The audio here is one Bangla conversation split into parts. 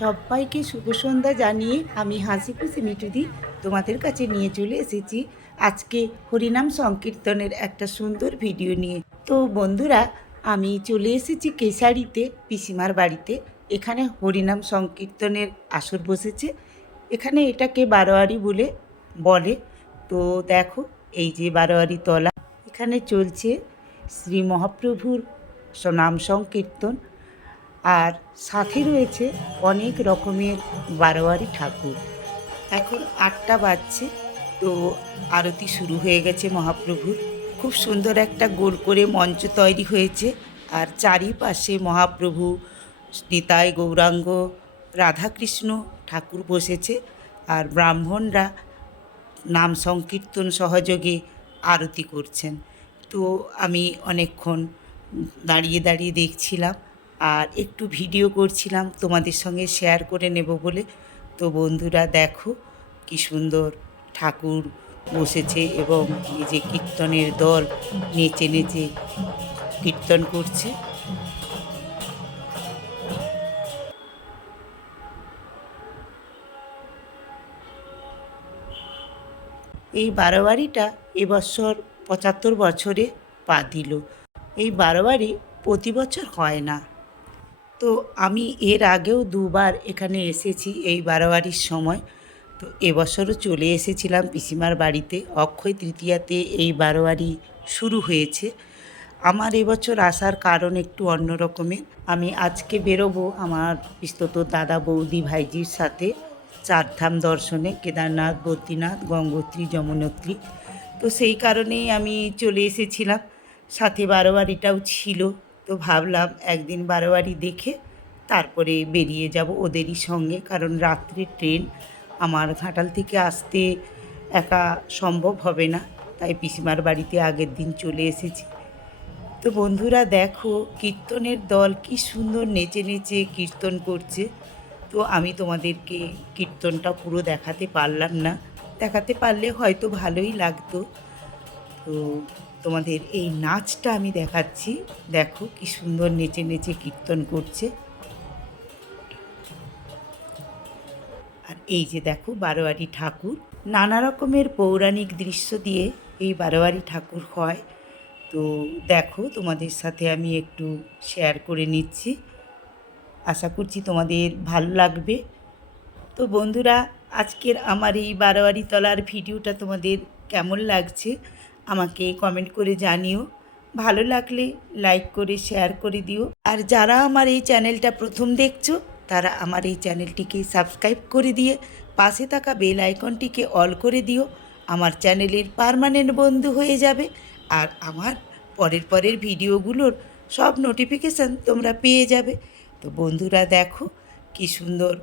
সবাইকে শুভ সন্ধ্যা জানিয়ে আমি হাসি খুশি মিঠুদি তোমাদের কাছে নিয়ে চলে এসেছি আজকে হরিনাম সংকীর্তনের একটা সুন্দর ভিডিও নিয়ে। তো বন্ধুরা, আমি চলে এসেছি কেশারিতে পিসিমার বাড়িতে। এখানে হরিনাম সংকীর্তনের আসর বসেছে। এখানে এটাকে বারোয়ারি বলে বলে। তো দেখো, এই যে বারোয়ারি তলা, এখানে চলছে শ্রী মহাপ্রভুর নাম সংকীর্তন। আর সাথে রয়েছে অনেক রকমের বারোয়ারি ঠাকুর। এখন ৮টা বাজছে, তো আরতি শুরু হয়ে গেছে মহাপ্রভুর। খুব সুন্দর একটা গোল করে মঞ্চ তৈরি হয়েছে, আর চারিপাশে মহাপ্রভু, নিতাই গৌরাঙ্গ, রাধাকৃষ্ণ ঠাকুর বসেছে, আর ব্রাহ্মণরা নাম সংকীর্তন সহযোগে আরতি করছেন। তো আমি অনেকক্ষণ দাঁড়িয়ে দাঁড়িয়ে দেখছিলাম আর একটু ভিডিও করছিলাম তোমাদের সঙ্গে শেয়ার করে নেব বলে। তো বন্ধুরা দেখো, কি সুন্দর ঠাকুর বসেছে এবং এই যে কীর্তনের দল নেচে নেচে কীর্তন করছে। এই বারোয়ারিটা এবছর ৭৫ বছরে পা দিল। এই বারোয়ারি প্রতি বছর হয় না। তো আমি এর আগেও দুবার এখানে এসেছি এই বারোয়ারির সময়। তো এবছরও চলে এসেছিলাম পিসিমার বাড়িতে। অক্ষয় তৃতীয়াতে এই বারোয়ারি শুরু হয়েছে। আমার এবছর আসার কারণ একটু অন্য রকমের। আমি আজকে বেরোবো আমার পিস্তত দাদা বৌদি ভাইজির সাথে চারধাম দর্শনে, কেদারনাথ, বদ্রীনাথ, গঙ্গোত্রী, যমুনোত্রী। তো সেই কারণেই আমি চলে এসেছিলাম। সাথে বারোয়ারিটাও ছিল। তো ভাবলাম একদিন বারোয়ারি দেখে তারপরে বেরিয়ে যাব ওদেরই সঙ্গে, কারণ রাত্রে ট্রেন, আমার ঘাটাল থেকে আসতে একা সম্ভব হবে না। তাই পিসিমার বাড়িতে আগের দিন চলে এসেছি। তো বন্ধুরা দেখো, কীর্তনের দল কি সুন্দর নেচে নেচে কীর্তন করছে। তো আমি তোমাদেরকে কীর্তনটা পুরো দেখাতে পারলাম না, দেখাতে পারলে হয়তো ভালোই লাগতো। তো তোমাদের এই নাচটা আমি দেখাচ্ছি। দেখো কি সুন্দর নেচে নেচে কীর্তন করছে। আর এই যে দেখো বারোয়ারি ঠাকুর, নানা রকমের পৌরাণিক দৃশ্য দিয়ে এই বারোয়ারি ঠাকুর হয়। তো দেখো, তোমাদের সাথে আমি একটু শেয়ার করে নিচ্ছি। আশা করছি তোমাদের ভালো লাগবে। তো বন্ধুরা, আজকের আমার এই বারোয়ারি তলার ভিডিওটা তোমাদের কেমন লাগছে আমাকে কমেন্ট করে জানিও। ভালো লাগলে লাইক করে শেয়ার করে দিও। আর যারা আমার এই চ্যানেলটা প্রথম দেখছো, তারা আমার এই চ্যানেলটিকে সাবস্ক্রাইব করে দিয়ে পাশে থাকা বেল আইকনটিকে অল করে দিও। আমার চ্যানেলের পার্মানেন্ট বন্ধু হয়ে যাবে, আর আমার পরের ভিডিওগুলোর সব নোটিফিকেশান তোমরা পেয়ে যাবে। তো বন্ধুরা দেখো, কি সুন্দর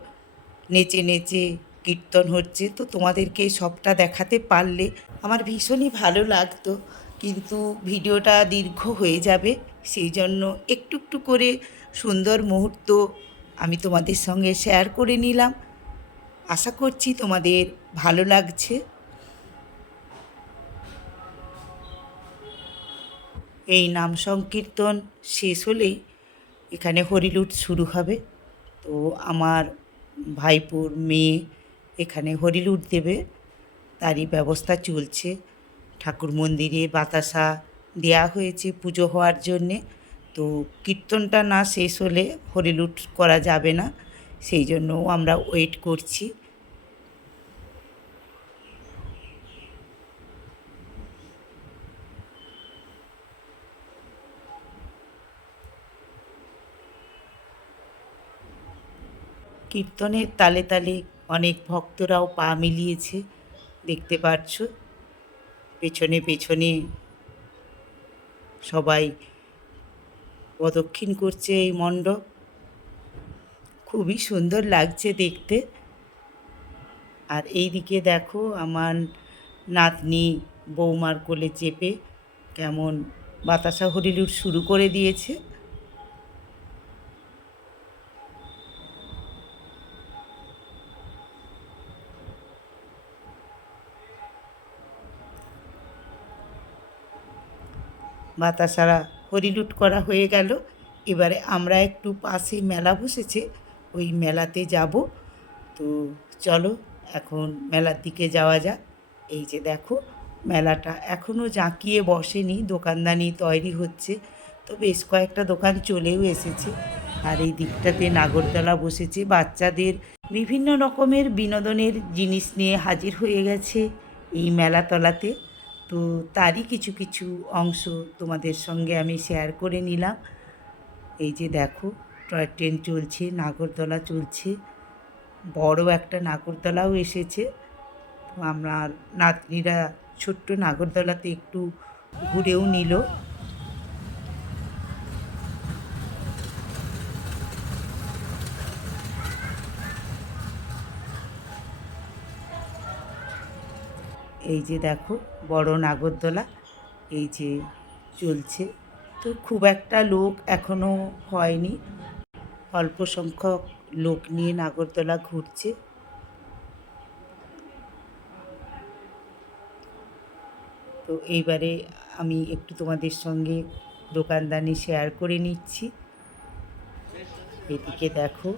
নেচে নেচে কীর্তন হচ্ছে। তো তোমাদেরকে সবটা দেখাতে পারলে আমার ভীষণই ভালো লাগতো, কিন্তু ভিডিওটা দীর্ঘ হয়ে যাবে। সেই জন্য একটু একটু করে সুন্দর মুহূর্ত আমি তোমাদের সঙ্গে শেয়ার করে নিলাম। আশা করছি তোমাদের ভালো লাগছে। এই নাম সংকীর্তন শেষ হলেই এখানে হরিলুট শুরু হবে। তো আমার ভাইপোর মেয়ে এখানে হরিলুট দেবে, তারই ব্যবস্থা চলছে। ঠাকুর মন্দিরে বাতাসা দেয়া হয়েছে পুজো হওয়ার জন্যে। তো কীর্তনটা না শেষ হলে হরিলুট করা যাবে না, সেই জন্য আমরা ওয়েট করছি। কীর্তনের তালে তালে অনেক ভক্তরাও পা মিলিয়েছে, দেখতে পাচ্ছ। পেছনে পেছনে সবাই প্রদক্ষিণ করছে এই মণ্ডপ। খুবই সুন্দর লাগছে দেখতে। আর এই দিকে দেখো, আমার নাতনি বৌমার কোলে চেপে কেমন বাতাসা হরিলুট শুরু করে দিয়েছে। বাতাসারা হরিলুট করা হয়ে গেল। এবারে আমরা একটু পাশে মেলা বসেছে, ওই মেলাতে যাব। তো চলো এখন মেলার দিকে যাওয়া যাক। এই যে দেখো, মেলাটা এখনও জাঁকিয়ে বসেনি, দোকানদানি তৈরি হচ্ছে। তো বেশ কয়েকটা দোকান চলেও এসেছে। আর এই দিকটাতে নাগরদোলা বসেছে, বাচ্চাদের বিভিন্ন রকমের বিনোদনের জিনিস নিয়ে হাজির হয়ে গেছে এই মেলাতলাতে। তো তারই কিছু কিছু অংশ তোমাদের সঙ্গে আমি শেয়ার করে নিলাম। এই যে দেখো, টয় ট্রেন চলছে, নাগরদোলা চলছে, বড় একটা নাগরদোলাও এসেছে। তো আমার নাতনিরা ছোট্ট নাগরদোলাতে একটু ঘুরেও নিল। এই যে দেখো, বড় নাগরদোলা এই যে চলছে। তো খুব একটা লোক এখনও হয়নি, অল্প সংখ্যক লোক নিয়ে নাগরদোলা ঘুরছে। তো এইবারে আমি একটু তোমাদের সঙ্গে দোকানদানি শেয়ার করে নিচ্ছি। এদিকে দেখো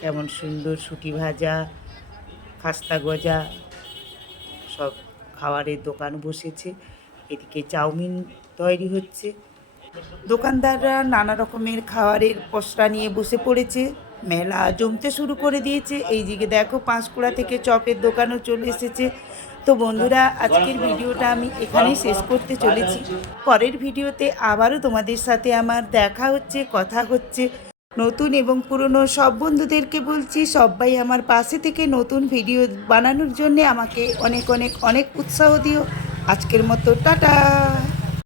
কেমন সুন্দর শুঁটি ভাজা, খাস্তা গজা সব খাবারের দোকান বসেছে। এদিকে চাউমিন তৈরি হচ্ছে। দোকানদাররা নানা রকমের খাবারের পসরা নিয়ে বসে পড়েছে, মেলা জমতে শুরু করে দিয়েছে। এই দিকে দেখো, পাঁশকুড়া থেকে চপের দোকানও চলে এসেছে। তো বন্ধুরা, আজকের ভিডিওটা আমি এখানেই শেষ করতে চলেছি। পরের ভিডিওতে আবারও তোমাদের সাথে আমার দেখা হচ্ছে, কথা হচ্ছে। নতুন এবং পুরনো সব বন্ধুদেরকে বলছি, সবাই আমার পাশে থেকে নতুন ভিডিও বানানোর জন্যে আমাকে অনেক অনেক অনেক উৎসাহ দিও। আজকের মতো টাটা।